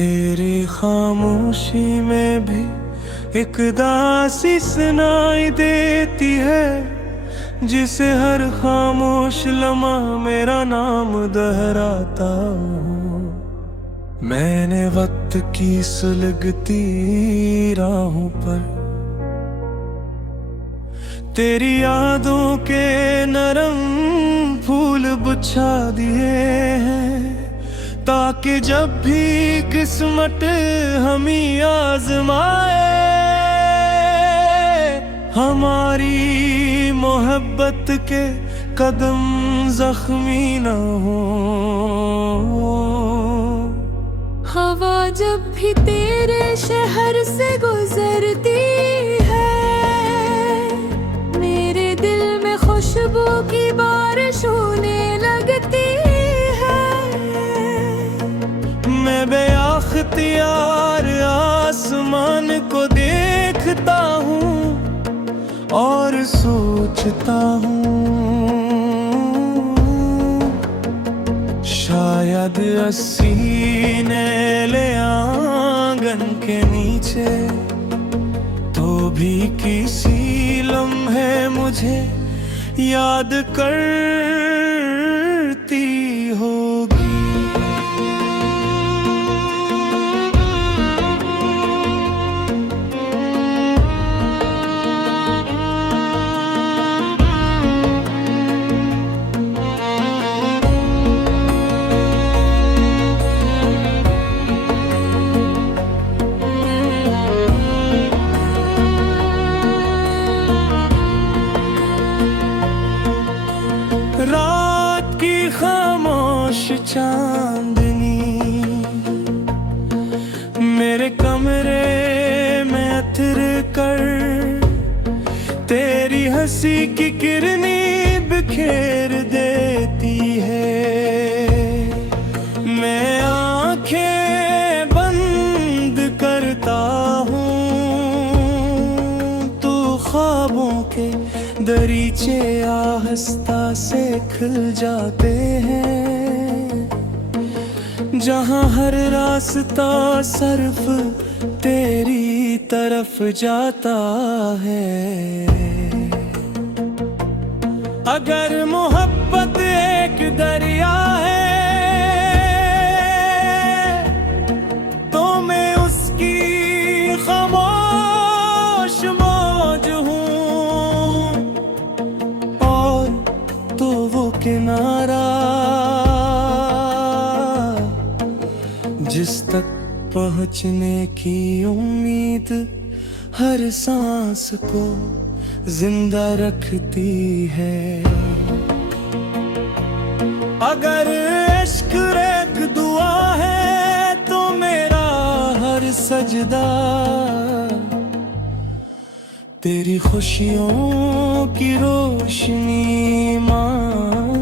तेरी खामोशी में भी एक दासी सुनाई देती है, जिसे हर खामोश लम्हा मेरा नाम दोहराता हूँ। मैंने वक्त की सुलगती राहों पर तेरी यादों के नरम फूल बिछा दिए हैं, ताकि जब भी किस्मत हमें आजमाए, हमारी मोहब्बत के कदम जख्मी न हो। हवा जब भी तेरे शहर से गुजरती है, मेरे दिल में खुशबू की बारिश होने लगती है। मैं बेअख्तियार आसमान को देखता हूँ और सोचता हूँ, शायद सीने ले आंगन के नीचे तो भी किसी लम्हे मुझे याद करती होगी। रात की खामोश चांदनी मेरे कमरे में अथर कर तेरी हंसी की किरणें बिखेर देती है। मैं आंखें बंद करता हूँ, तू ख्वाबों के दरीचे आहिस्ता से खुल जाते हैं, जहाँ हर रास्ता सिर्फ तेरी तरफ जाता है। अगर मोहब्बत एक दरिया है तो मैं उसकी खामोश मौज हूँ, और तो वो किनारा जिस तक पहुँचने की उम्मीद हर सांस को जिंदा रखती है। अगर इश्क एक दुआ है तो मेरा हर सजदा तेरी खुशियों की रोशनी मांगता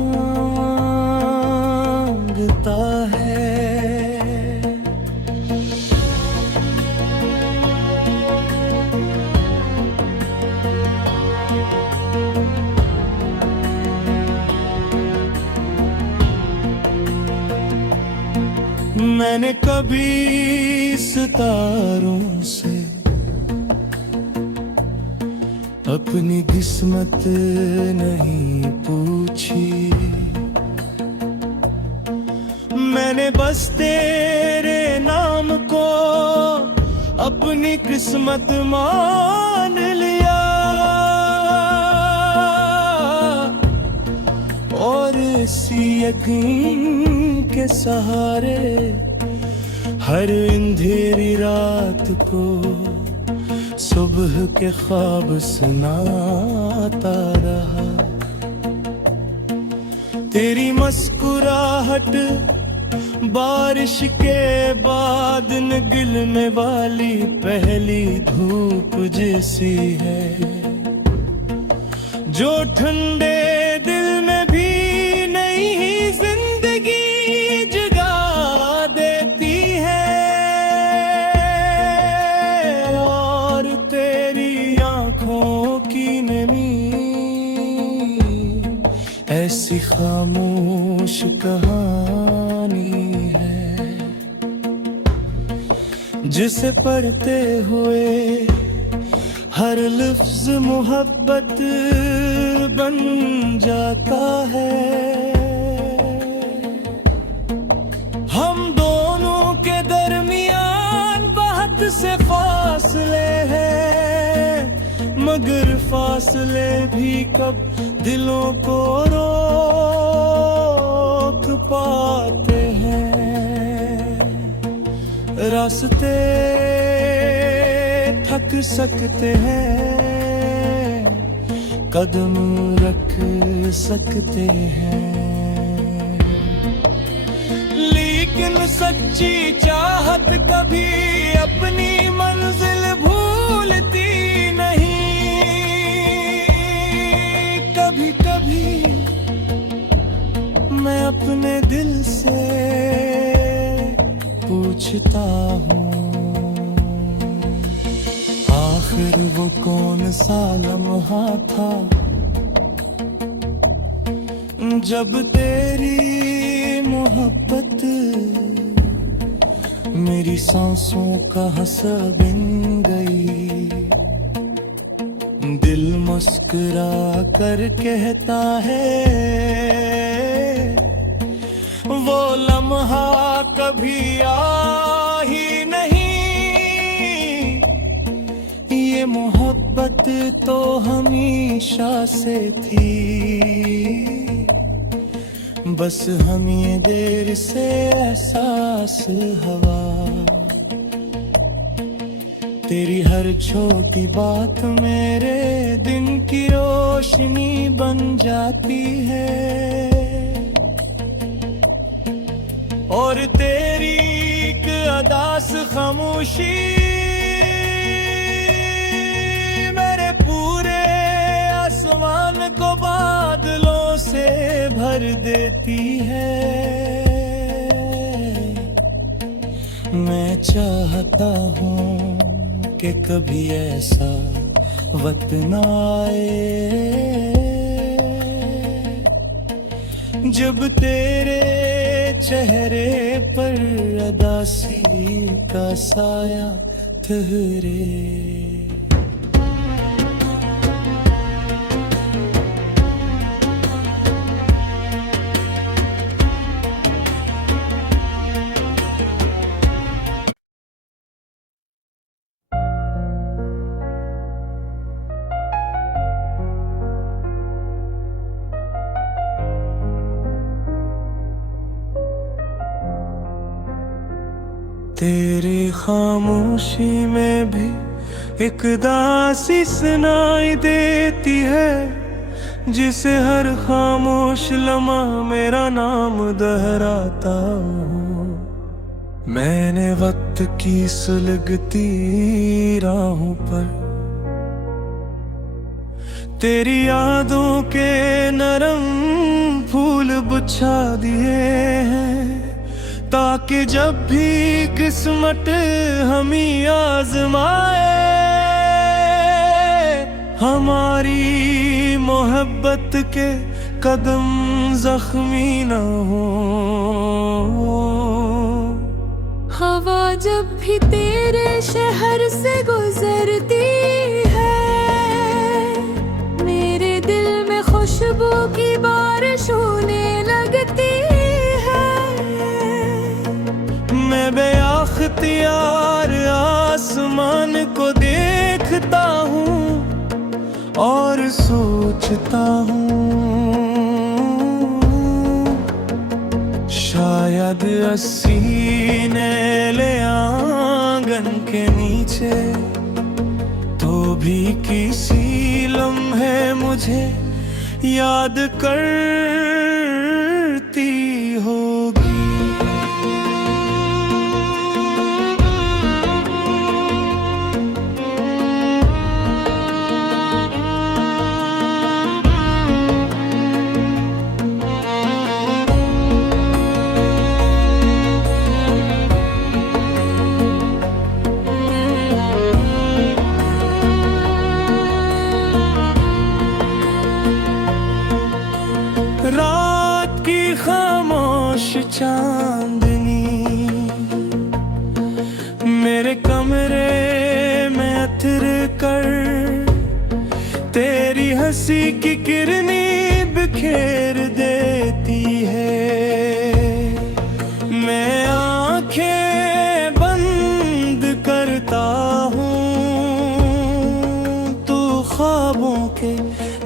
है। मैंने कभी सितारों से अपनी किस्मत नहीं पूछी, मैंने बस तेरे नाम को अपनी किस्मत मान लिया, और इसी यकीन के सहारे हर अंधेरी रात को सुबह के ख्वाब सुनाता रहा। तेरी मुस्कुराहट बारिश के बाद निकलने वाली पहली धूप जैसी है, जो ठंडे दिल में भी नई जिंदगी जगा देती है। और तेरी आंखों की नमी ऐसी खामोश कहानी है जिसे पढ़ते हुए हर लफ्ज मोहब्बत बन जाता है। हम दोनों के दरमियान बहुत से फासले हैं, मगर फासले भी कब दिलों को रोक पाते हैं। रास्ते थक सकते हैं, कदम रख सकते हैं, लेकिन सच्ची चाहत कभी अपनी मंजिल भूलती नहीं। कभी कभी मैं अपने दिल से पूछता हूँ, आखिर वो कौन सा लम्हा था जब तेरी मोहब्बत मेरी सांसों का हंसा बिन गई। दिल मुस्कुरा कर कहता है वो लम्हा कभी आ ही नहीं। ये मोहब्बत तो हमेशा से थी, बस हम ये देर से एहसास हवा। तेरी हर छोटी बात मेरे दिन की रोशनी बन जाती है, और तेरी एक अदास खामोशी मेरे पूरे आसमान को बादलों से भर देती है। मैं चाहता हूँ कि कभी ऐसा वक्त न आए जब तेरे चेहरे पर अदासी का साया ठहरे। तेरी खामोशी में भी एक दासी सुनाई देती है, जिसे हर खामोश लम्हा मेरा नाम दोहराता हूँ। मैंने वक्त की सुलगती राहों पर तेरी यादों के नरम फूल बिछा दिए हैं, ताकि जब भी किस्मत हमें आजमाए हमारी मोहब्बत के कदम जख्मी न हो। हवा जब भी तेरे शहर से गुजरती है, मेरे दिल में खुशबू की बारिश होने लगती है। मैं बेअख्तियार आसमान को देखता हूँ और सोचता हूँ, शायद सीने ले आंगन के नीचे तो भी किसी लम्हे मुझे याद करती होगी। रात कर तेरी हंसी की किरनी बिखेर देती है। मैं आंखें बंद करता हूँ, तू ख्वाबों के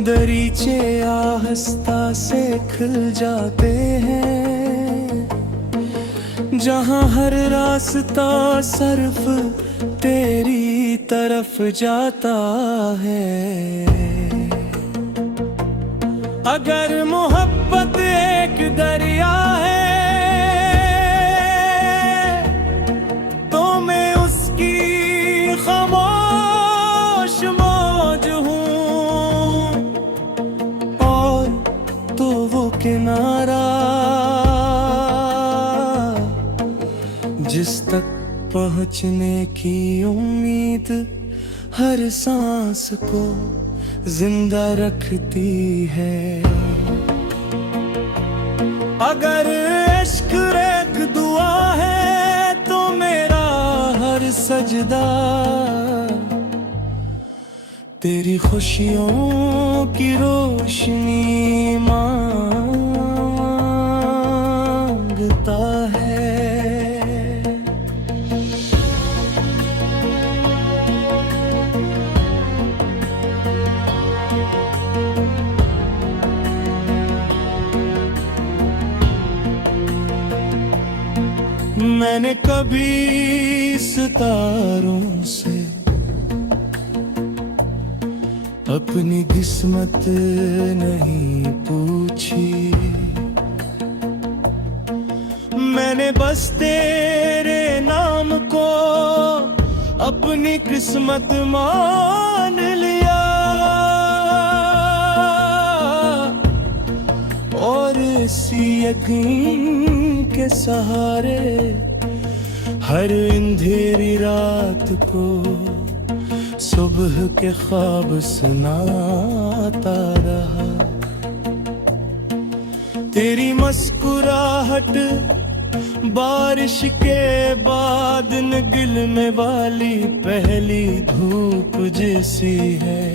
दरीचे आहिस्ता से खुल जाते हैं, जहाँ हर रास्ता सिर्फ तेरी तरफ जाता है। अगर मोहब्बत एक दरिया है तो मैं उसकी खामोश मौज हूँ, और तो वो किनारा जिस तक पहुँचने की उम्मीद हर सांस को जिंदा रखती है। अगर इश्क एक दुआ है तो मेरा हर सजदा तेरी खुशियों की रोशनी मांगता है। मैंने कभी सितारों से अपनी किस्मत नहीं पूछी, मैंने बस तेरे नाम को अपनी किस्मत मान लिया, और इसी यकीन के सहारे हर अंधेरी रात को सुबह के ख्वाब सुनाता रहा। तेरी मुस्कुराहट बारिश के बाद निकलने वाली पहली धूप जैसी है,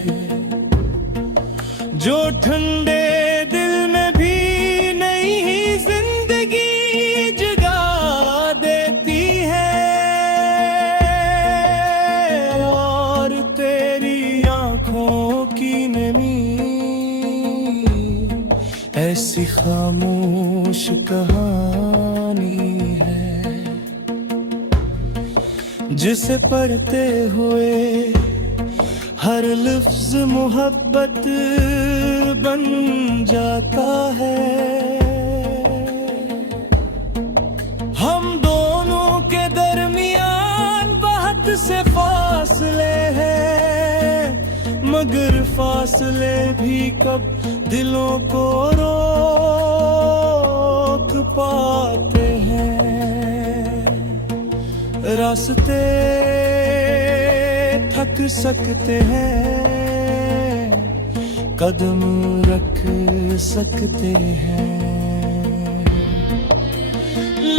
जो ठंडे दिल में भी नई जिंदगी जगा देती है। और तेरी आंखों की नमी ऐसी खामोश कहानी है, जिसे पढ़ते हुए हर लफ्ज मोहब्बत बन जाता है। हम दोनों के दरमियान बहुत से फासले हैं, मगर फासले भी कब दिलों को रोक पाते हैं। रास्ते थक सकते हैं, कदम रख सकते हैं,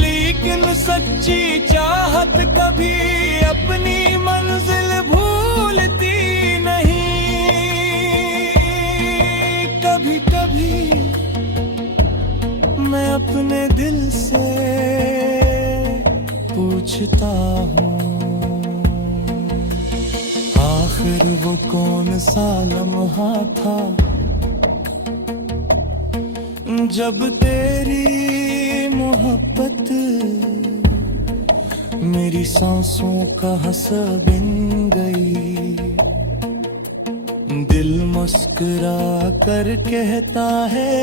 लेकिन सच्ची चाहत कभी अपनी मंजिल भूलती नहीं। कभी कभी मैं अपने दिल से पूछता हूँ, आखिर वो कौन सा लम्हा था जब तेरी मोहब्बत मेरी सांसों का हंसा बन गई। दिल मुस्कुरा कर कहता है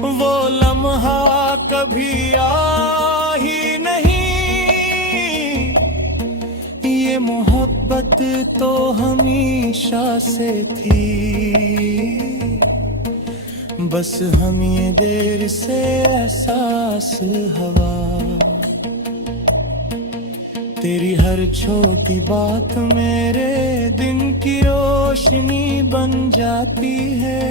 वो लम्हा कभी आ ही नहीं। ये मोहब्बत तो हमेशा से थी, बस हम ये देर से एहसास हवा। तेरी हर छोटी बात मेरे दिन की रोशनी बन जाती है,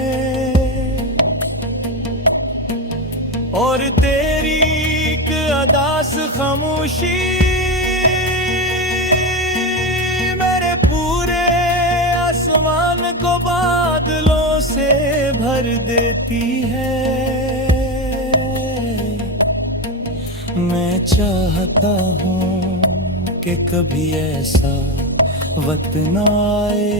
और तेरी एक अदास खामोशी कर देती है। मैं चाहता हूँ कि कभी ऐसा वक्त न आए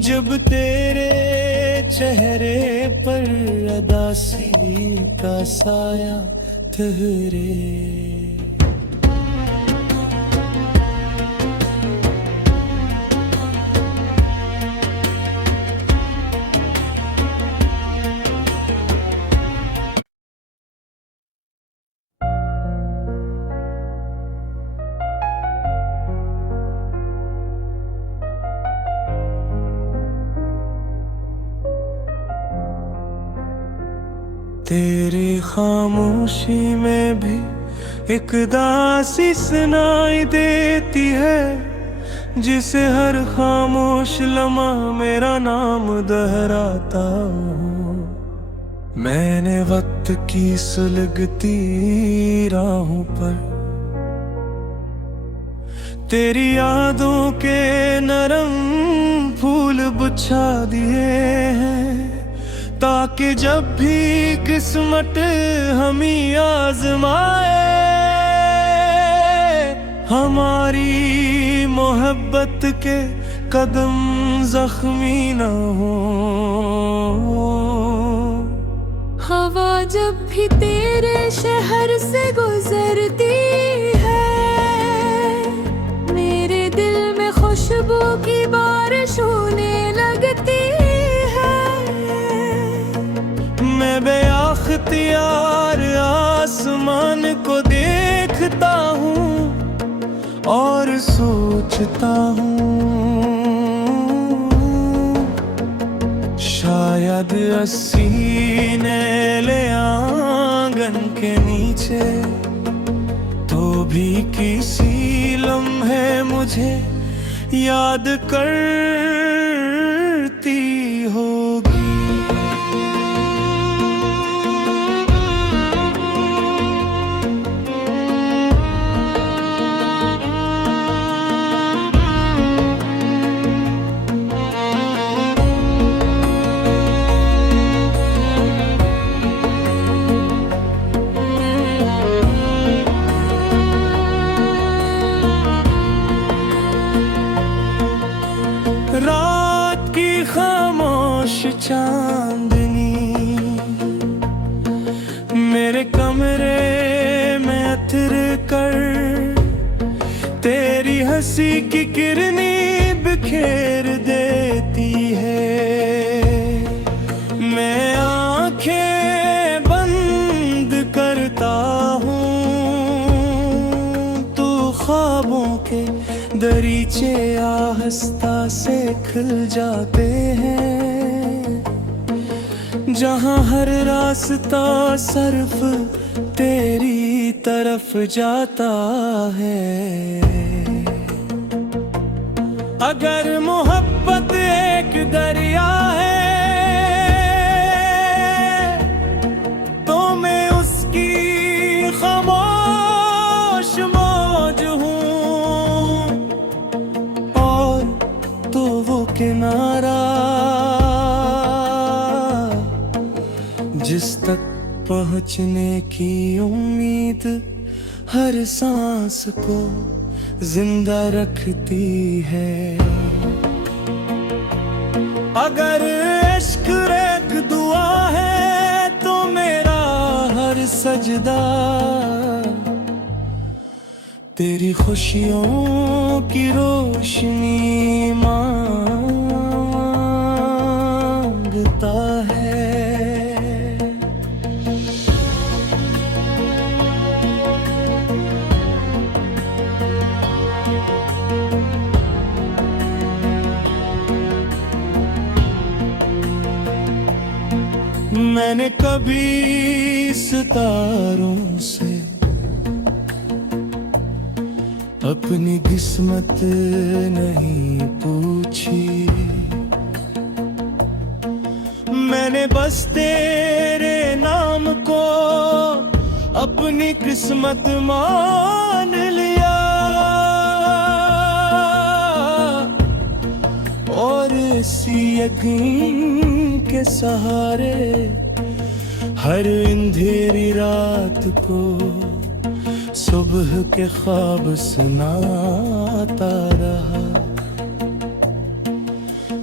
जब तेरे चेहरे पर उदासी का साया ठहरे। तेरी खामोशी में भी एक दासी सुनाई देती है, जिसे हर खामोश लम्हा मेरा नाम दोहराता हूँ। मैंने वक्त की सुलगती राहों पर तेरी यादों के नरम फूल बिछा दिए हैं, ताकि जब भी किस्मत हमें आजमाए हमारी मोहब्बत के कदम जख्मी न हो। हवा जब भी तेरे शहर से गुजरती है, मेरे दिल में खुशबू की बारिश होने लगती है। मैं बेअख्तियार आसमान को देखता हूँ और सोचता हूँ, शायद सीने आंगन के नीचे तो भी किसी लम्हे मुझे याद करती होगी। रात की खामोश चांदनी मेरे कमरे में अतर कर तेरी हंसी की किरनी बिखेर देती है। मैं आंखें बंद करता हूँ, तू ख्वाबों के दरीचे आहिस्ता से खुल जाते हैं, जहाँ हर रास्ता सिर्फ तेरी तरफ जाता है। अगर मोहब्बत एक दरिया है तो मैं उसकी खामोश मौज हूँ, और तो वो किनारा जिस तक पहुँचने की उम्मीद हर सांस को जिंदा रखती है। अगर इश्क एक दुआ है तो मेरा हर सजदा तेरी खुशियों की रोशनी मांगता है। मैंने कभी सितारों से अपनी किस्मत नहीं पूछी, मैंने बस तेरे नाम को अपनी किस्मत मान लिया, और ऐसी यकीन के सहारे हर अंधेरी रात को सुबह के ख्वाब सुनाता रहा।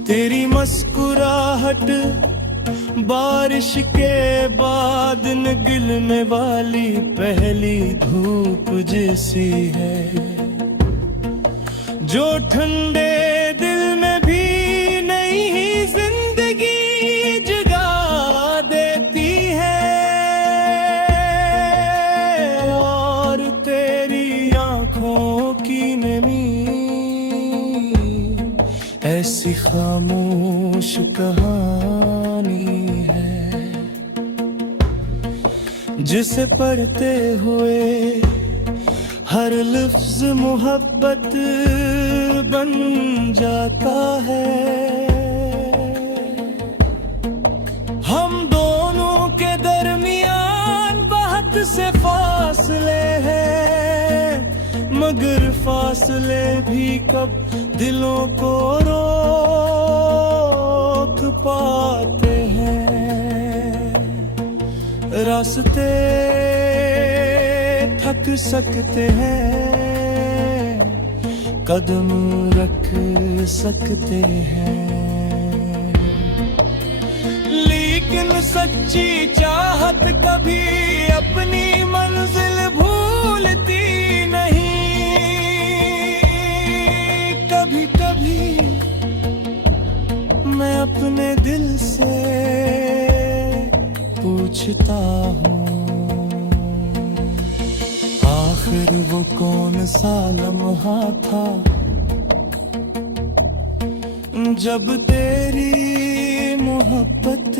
तेरी मुस्कुराहट बारिश के बाद निकलने वाली पहली धूप जैसी है, जो ठंडे दिल में भी नई जिंदगी जगा देती है। और तेरी आंखों की नमी ऐसी खामोश कहानी है, जिसे पढ़ते हुए हर लफ्ज मोहब्बत बन जाता है। हम दोनों के दरमियान बहुत से फासले हैं, मगर फासले भी कब दिलों को रोक पाते हैं। रास्ते थक सकते हैं, कदम रख सकते हैं, लेकिन सच्ची चाहत कभी अपनी मंजिल भूलती नहीं। कभी कभी मैं अपने दिल से पूछता हूँ, आखिर वो कौन सा लम्हा था जब तेरी मोहब्बत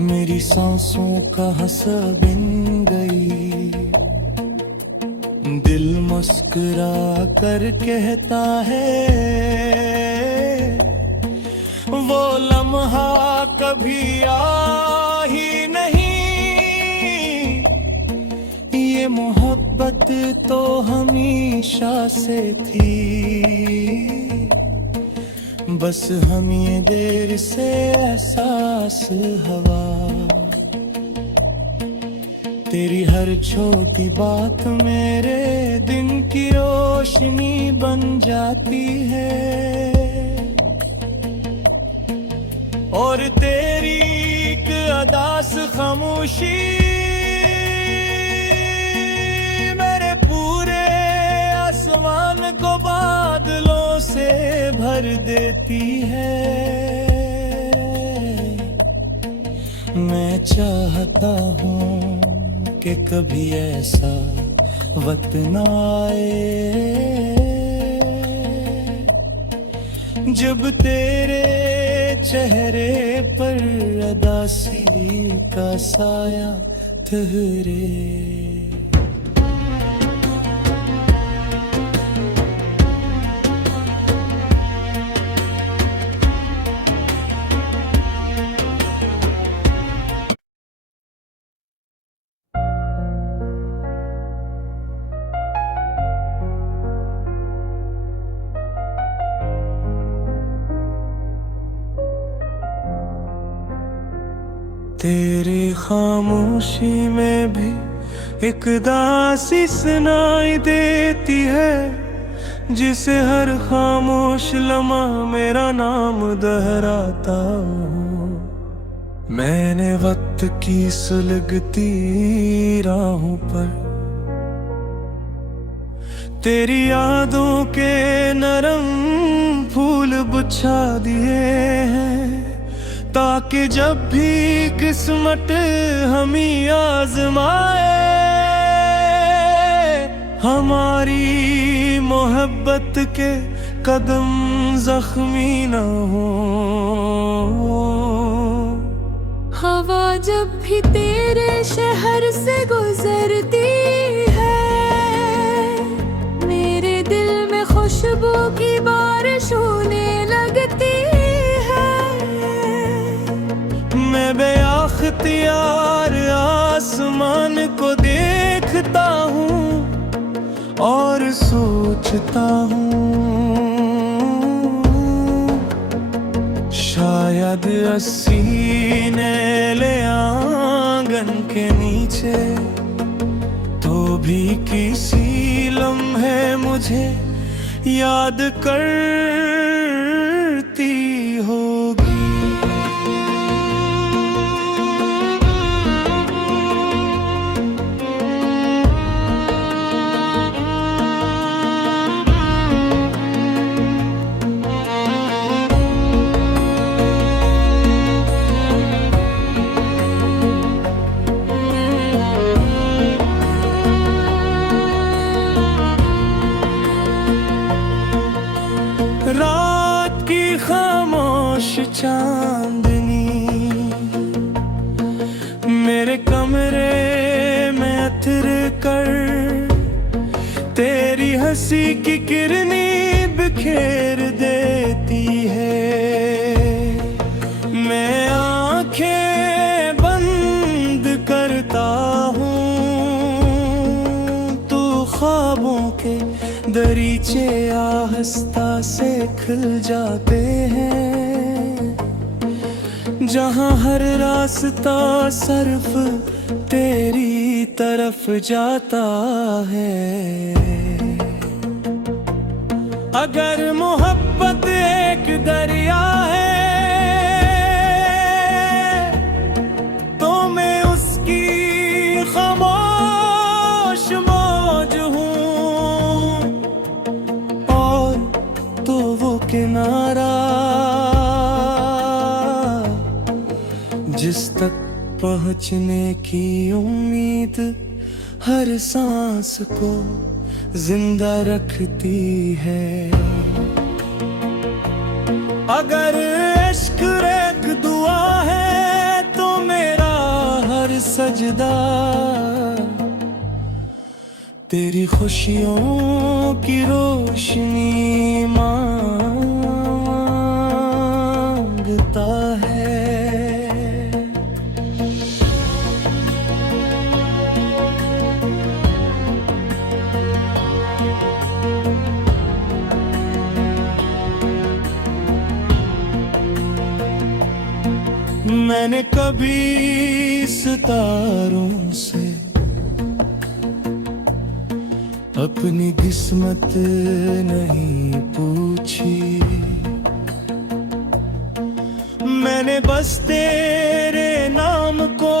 मेरी सांसों का हंसा बिन गई। दिल मुस्कुरा कर कहता है, वो लम्हा कभी आ ही नहीं। ये मोहब्बत तो हमेशा से थी, बस हम ये देर से एहसास हवा। तेरी हर छोटी बात मेरे दिन की रोशनी बन जाती है, और तेरी एक अदास खामोशी मेरे पूरे आसमान को बादलों से भर देती है। मैं चाहता हूँ कि कभी ऐसा वक्त न आए जब तेरे चेहरे पर अदासी का साया ठहरे। तेरी खामोशी में भी एक दासी सुनाई देती है, जिसे हर खामोश लम्हा मेरा नाम दोहराता हूँ। मैंने वक्त की सुलगती राहों पर तेरी यादों के नरम फूल बिछा दिए हैं, ताकि जब भी किस्मत हमें आजमाए हमारी मोहब्बत के कदम जख्मी न हो। हवा जब भी तेरे शहर से गुजरती है, मेरे दिल में खुशबू की बारिश होने लगती है। मैं बेअख्तियार आसमान को देखता हूँ और सोचता हूँ, जद सीने ले आंगन के नीचे, तो भी किसी लम्हे मुझे याद करती होगी। रात की खामोश चांदनी मेरे कमरे में अथर कर, तेरी हंसी की किरनी बिखेर देती है। मैं आंखें बंद करता हूँ, तू ख्वाबों के दरीचे आहिस्ता से खुल जाते हैं, जहाँ हर रास्ता सिर्फ तेरी तरफ जाता है। अगर मोहब्बत एक दरिया है, तो मैं उसकी खामोश मौज हूँ, और तो वो किनारा जिस तक पहुँचने की उम्मीद हर सांस को जिंदा रखती है। अगर इश्क एक दुआ है, तो मेरा हर सजदा तेरी खुशियों की रोशनी मांगता है। मैंने कभी सितारों से अपनी किस्मत नहीं पूछी, मैंने बस तेरे नाम को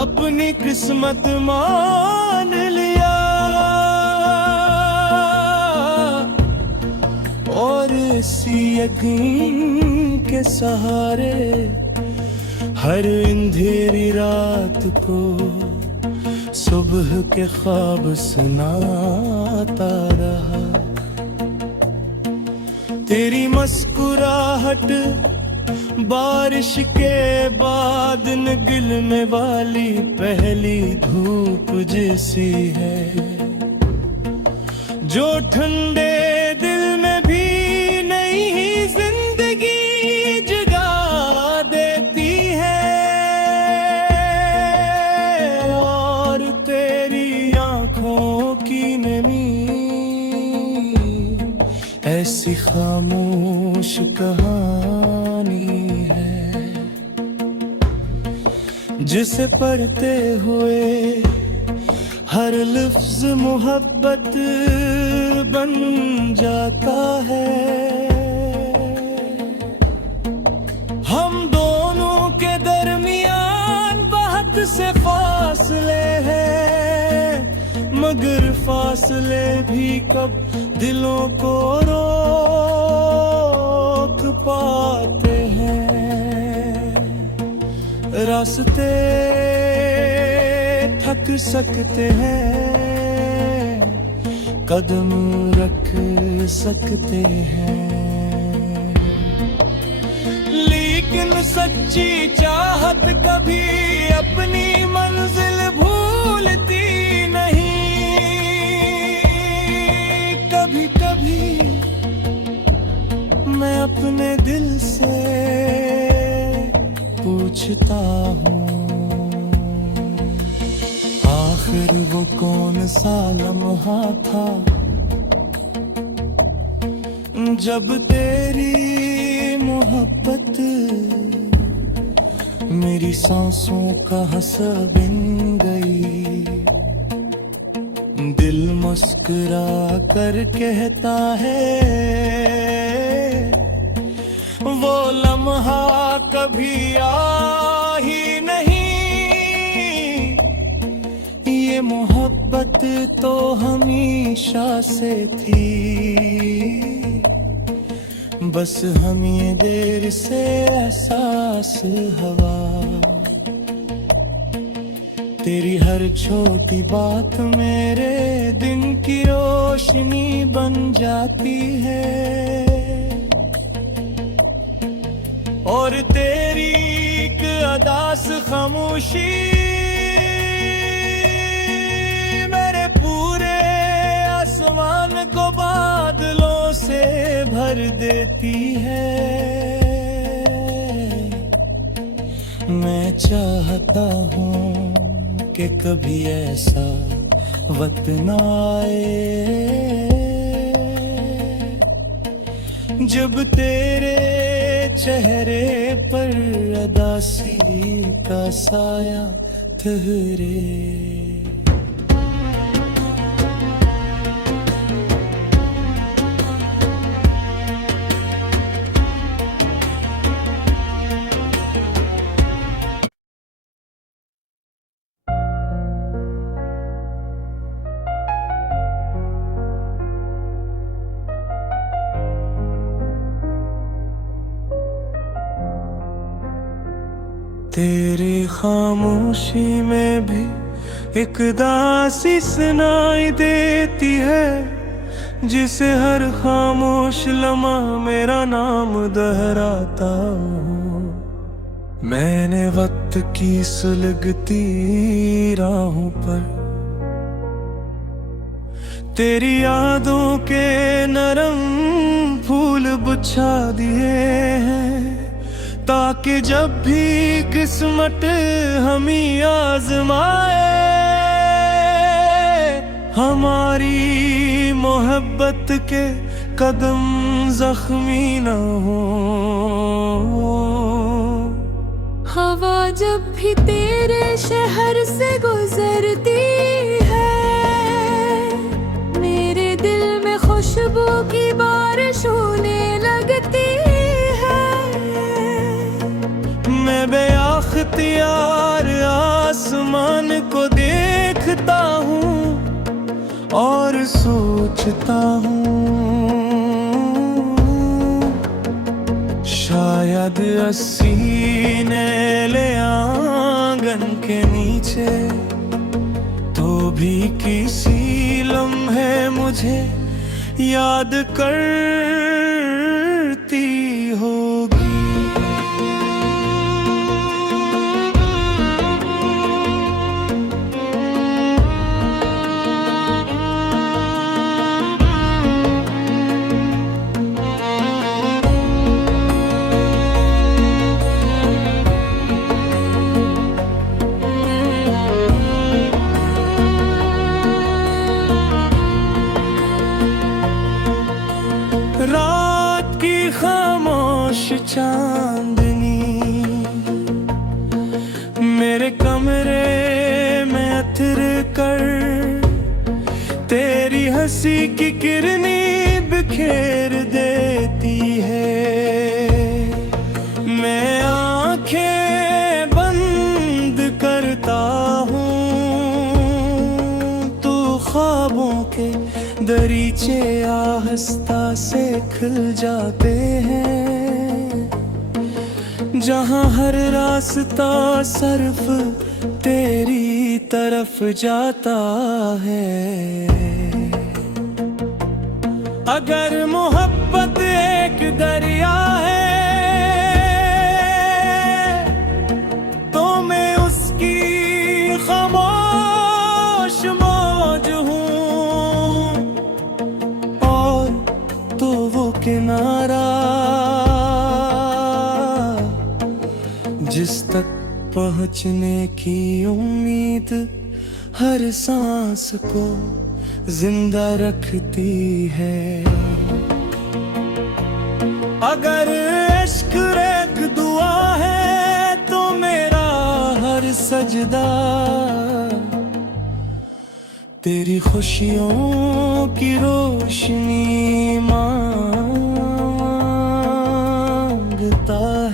अपनी किस्मत मान लिया, और इसी यकीन के सहारे हर अंधेरी रात को सुबह के ख्वाब सुनाता रहा। तेरी मुस्कुराहट बारिश के बाद निकलने वाली पहली धूप जैसी है, जो ठंडे दिल में भी नई जिंदगी जगा देती है। और तेरी आंखों की नमी ऐसी खामोश कहानी है, जिसे पढ़ते हुए हर लफ्ज मोहब्बत बन जाता है। हम दोनों के दरमियान बहुत से फासले हैं, मगर फासले भी कब दिलों को रोक पाते हैं। रास्ते थक सकते हैं, कदम रख सकते हैं, लेकिन सच्ची चाहत कभी अपनी मंजिल भूलती नहीं। कभी कभी मैं अपने दिल से पूछता हूँ, आखिर वो कौन सा लम्हा था जब तेरी मोहब्बत मेरी सांसों का हंसा बिन गई। दिल मुस्कुरा कर कहता है वो लम्हा कभी आ ही नहीं। ये मोहब्बत तो हमेशा से थी, बस हम ये देर से एहसास हवा। तेरी हर छोटी बात मेरे दिन की रोशनी बन जाती है, और तेरी एक अदास खामोशी मेरे पूरे आसमान को बादलों से भर देती है। मैं चाहता हूँ कि कभी ऐसा वक्त न आए जब तेरे चेहरे पर अदासी का साया ठहरे। तेरी खामोशी में भी एक दासी सुनाई देती है, जिसे हर खामोश लम्हा मेरा नाम दोहराता हूँ। मैंने वक्त की सुलगती राहों पर तेरी यादों के नरम फूल बिछा दिए हैं, ताकि जब भी किस्मत हमें आजमाए हमारी मोहब्बत के कदम जख्मी न हो। हवा जब भी तेरे शहर से गुजरती है, मेरे दिल में खुशबू की बारिश होने लगती है। मैं बेअख्तियार आसमान को देखता हूँ और सोचता हूँ, शायद सीने ले आंगन के नीचे तो भी किसी लम्हे मुझे याद करती होगी। रात की खामोश चांदनी मेरे कमरे में अतर कर तेरी हंसी की किरणें बिखेर देती है। मैं आंखें बंद करता हूँ, तू ख्वाबों के दरीचे आहिस्ता से खुल जाते हैं, जहाँ हर रास्ता सिर्फ तेरी तरफ जाता है। अगर मोहब्बत एक दरिया है तो मैं उसकी खामोश मौज हूँ, और तो वो किनारा जिस तक पहुँचने की उम्मीद हर सांस को जिंदा रखती है। अगर इश्क सजदा तेरी खुशियों की रोशनी मांगता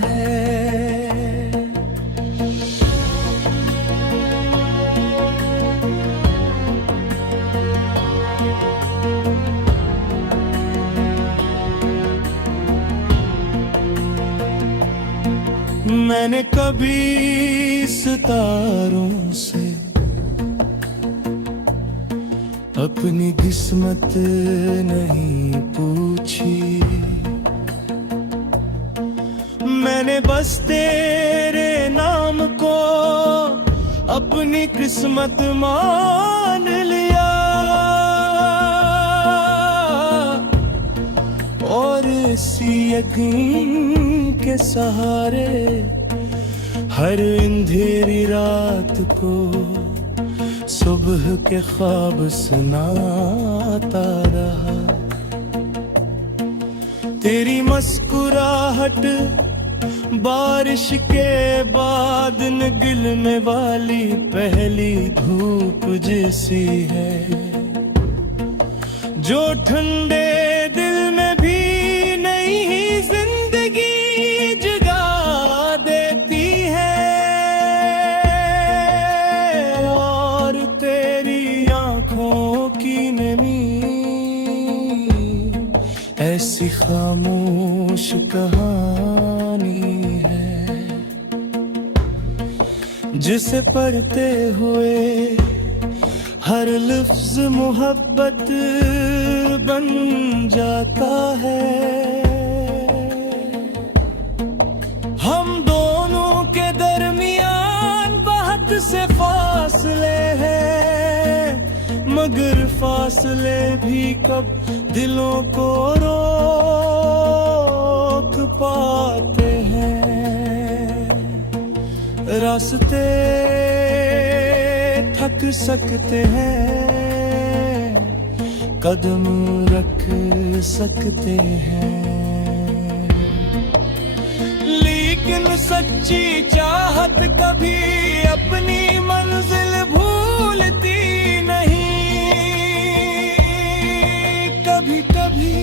है। मैंने कभी सितारों से अपनी किस्मत नहीं पूछी, मैंने बस तेरे नाम को अपनी किस्मत मान लिया। और इसी यकीन के सहारे हर अंधेरी रात को सुबह के ख्वाब सुनाता रहा। तेरी मुस्कुराहट बारिश के बाद निकलने वाली पहली धूप जैसी है, जो ठंडे दिल में भी नई जिंदगी जगा देती है। और तेरी आंखों की नमी ऐसी खामोश कहानी है, जिसे पढ़ते हुए हर लफ्ज मोहब्बत बन जाता है। हम दोनों के दरमियान बहुत से फासले हैं, मगर फासले भी कब दिलों को रोक पाते हैं। रास्ते थक सकते हैं, कदम रख सकते हैं, लेकिन सच्ची चाहत कभी अपनी मंजिल भूलती नहीं। कभी कभी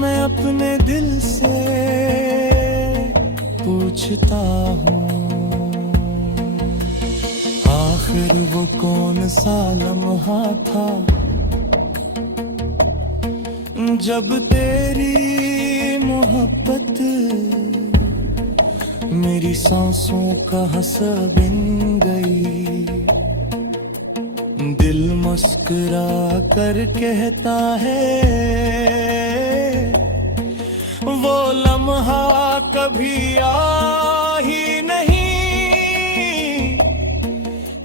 मैं अपने दिल से पूछता हूँ, आखिर वो कौन सा लम्हा था जब तेरी मोहब्बत मेरी सांसों का हंसा बन गई। दिल मुस्कुरा कर कहता है वो लम्हा कभी आ ही नहीं।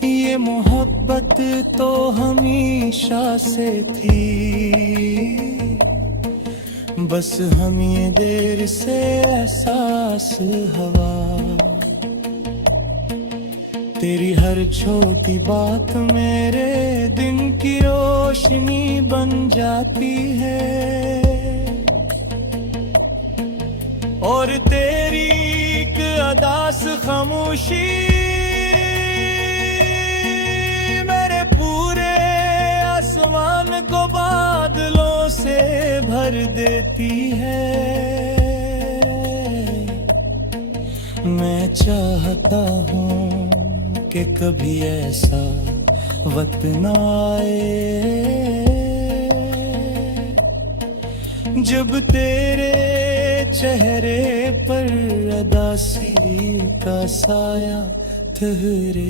ये मोहब्बत तो हमेशा से थी, बस हम ये देर से एहसास हवा। तेरी हर छोटी बात मेरे दिन की रोशनी बन जाती है, और तेरी एक अदास खामोशी मेरे पूरे आसमान को बादलों से भर देती है। मैं चाहता हूँ कि कभी ऐसा वक्त न आए जब तेरे चेहरे पर अदासी का साया ठहरे।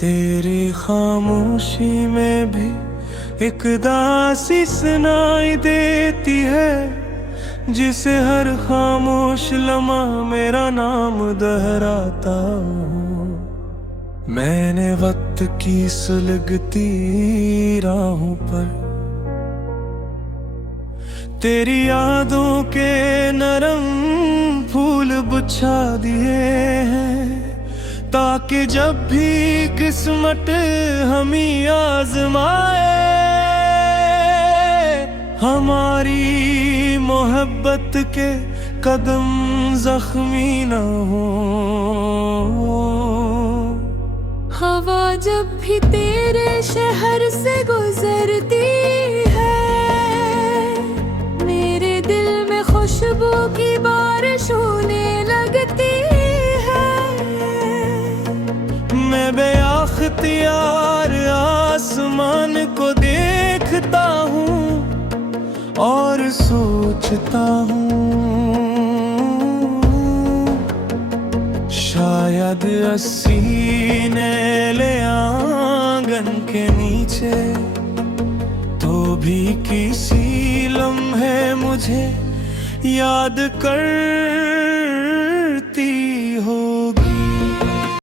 तेरी खामोशी में भी एक दासी सुनाई देती है, जिसे हर खामोश लम्हा मेरा नाम दोहराता हो। मैंने वक्त की सुलगती राहों पर तेरी यादों के नरम फूल बिछा दिए हैं, ताकि जब भी किस्मत हमें आजमाए हमारी मोहब्बत के कदम जख्मी न हो। हवा जब भी तेरे शहर से गुजरती है, मेरे दिल में खुशबू की बारिश होने लगती है। मैं बेअख्तियार आसमान को देखता हूँ और सोचता हूँ, शायद सीने आंगन के नीचे तो भी किसी लम्हे मुझे याद कर